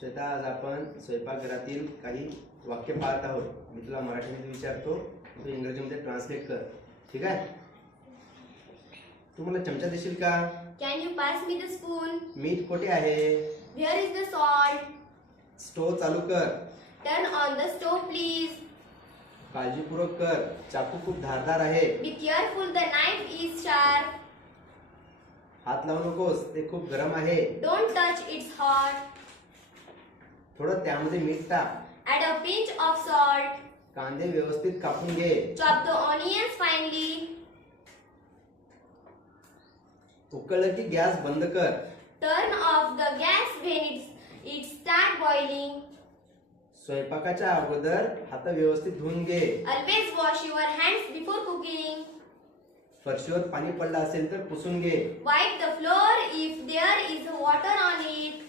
श्वेता, आज आपण स्वयंपाकघरातील काही वाक्य पाहत आहोत. मी तुला मराठीमध्ये विचारतो, तू इंग्रजीमध्ये ट्रान्सलेट कर. ठीक आहे? तू मला चमचा देशील का? Can you pass me the spoon? मीठ कुठे आहे? Where is the salt? Stove चालू कर. Turn on the stove, please. काळजीपूर्वक कर. चाकू खूप धारदार आहे. Be careful, the knife is sharp. हात लावू नकोस, ते खूप गरम आहे. Don't touch, it's hot. थोडं त्यामध्ये मीठ टाक. Add a pinch of salt. कांदे व्यवस्थित कापून घे. Chop the onions finely. उकळलं की गॅस बंद कर. Turn off the gas when it start boiling. स्वयंपाकाच्या अगोदर हात व्यवस्थित धुवून घे. Always wash your hands before cooking. फरशीवर पाणी पडलं असेल तर पुसून घे. Wipe the floor if there is water on it.